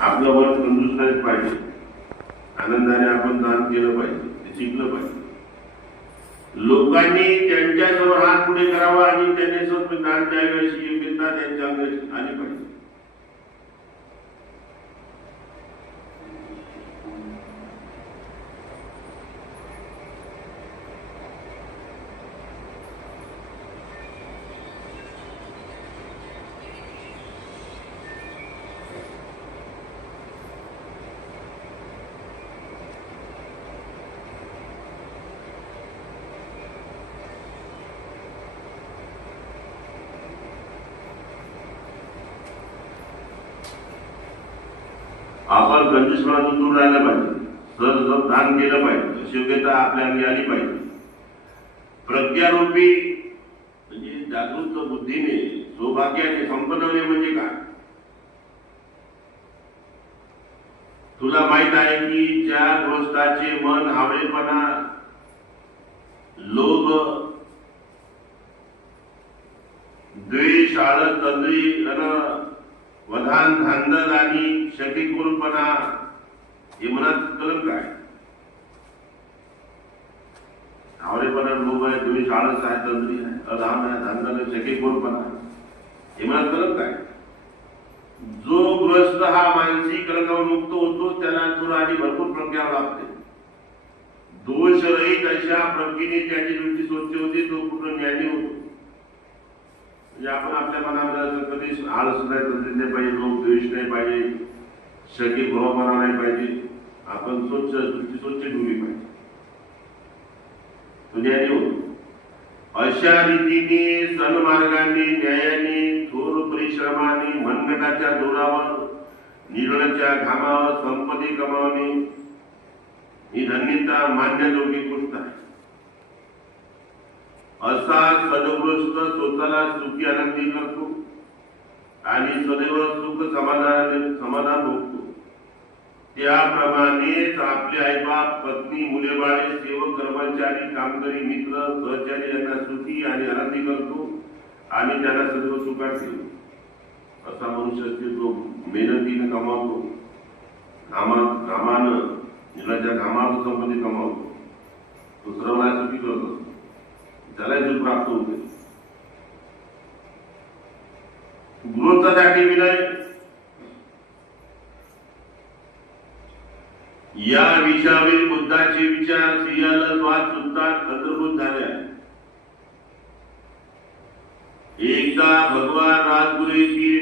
आपलं मन तंदुरुस्त पाहिजे. आनंदाने आपण दान केलं पाहिजे. ते शिकलं पाहिजे. लोकांनी त्यांच्याजवळ हात पुढे करावा आणि त्यांनी स्वतः दान द्यावे योग्यता त्यांच्या आली पाहिजे. आपण कंजूसपणातून दूर राहायला पाहिजे. जर जर दान केलं पाहिजे अशी योग्यता आपल्या अंगी आली पाहिजे. प्रज्ञारूपी म्हणजे जागृत बुद्धीने सौभाग्याने संपदवणे म्हणजे काय? तुला माहीत आहे की ज्या गृहस्थाचे मन हावळेपणा लोभ द्वेष आळस तंद्री अन वधान धांदल आणि शकीकुलपणा हे मनात कलंक आहे. आवडेपणा लोभ आहे तुम्ही आळस आहे तंत्री आहे अधान आहे धांदल आहे शकीकुलपणा आहे. हे मनात कलंक आहे. जो गृहस्थ हा मानसिक कलंकावर मुक्त होतो त्याला थोडं आधी भरपूर प्रज्ञा लाभते. दोष रहित अशा प्रज्ञेने त्याची दृष्टी स्वच्छ होते तो पूर्ण ज्ञानी होतो. म्हणजे आपण आपल्या मनामध्ये कधीच आळस नाही तंद्रीत नाही पाहिजे लोक द्वेष नाही पाहिजे शकी भावपणा नाही पाहिजे आपण स्वच्छ स्वच्छ ठेवली पाहिजे. म्हणजे तुझ्या हो, अशा रीतीने सन्मार्गाने न्यायाने थोर परिश्रमाने मनगटाच्या जोरावर निरळच्या घामावर संपत्ती कमावणे ही धन्यता मान्यजोगी गोष्ट आहे. असा सदगृहस्थ स्वतःला सुखी आनंदी करतो आणि सदैव सुख समाधान समाधान भोगतो. त्याप्रमाणेच आपले आईबाप पत्नी मुले बाळे सेवक कर्मचारी कामकरी मित्र सहचारी यांना सुखी आणि आनंदी करतो आणि त्यांना सर्व सुखात ठेवतो. असा मनुष्य असते जो मेहनतीने कमावतो घामा घामानं मुलाच्या घामानं कमावतो तो सर्वांना सुखी करतो. त्याला सुख प्राप्त होते. गृहत्वासाठी विनय या विषयावरील बुद्धाचे विचार सिंहल वाद सुद्धा अंतर्भूत झाले एकदा भगवान राजगुरूची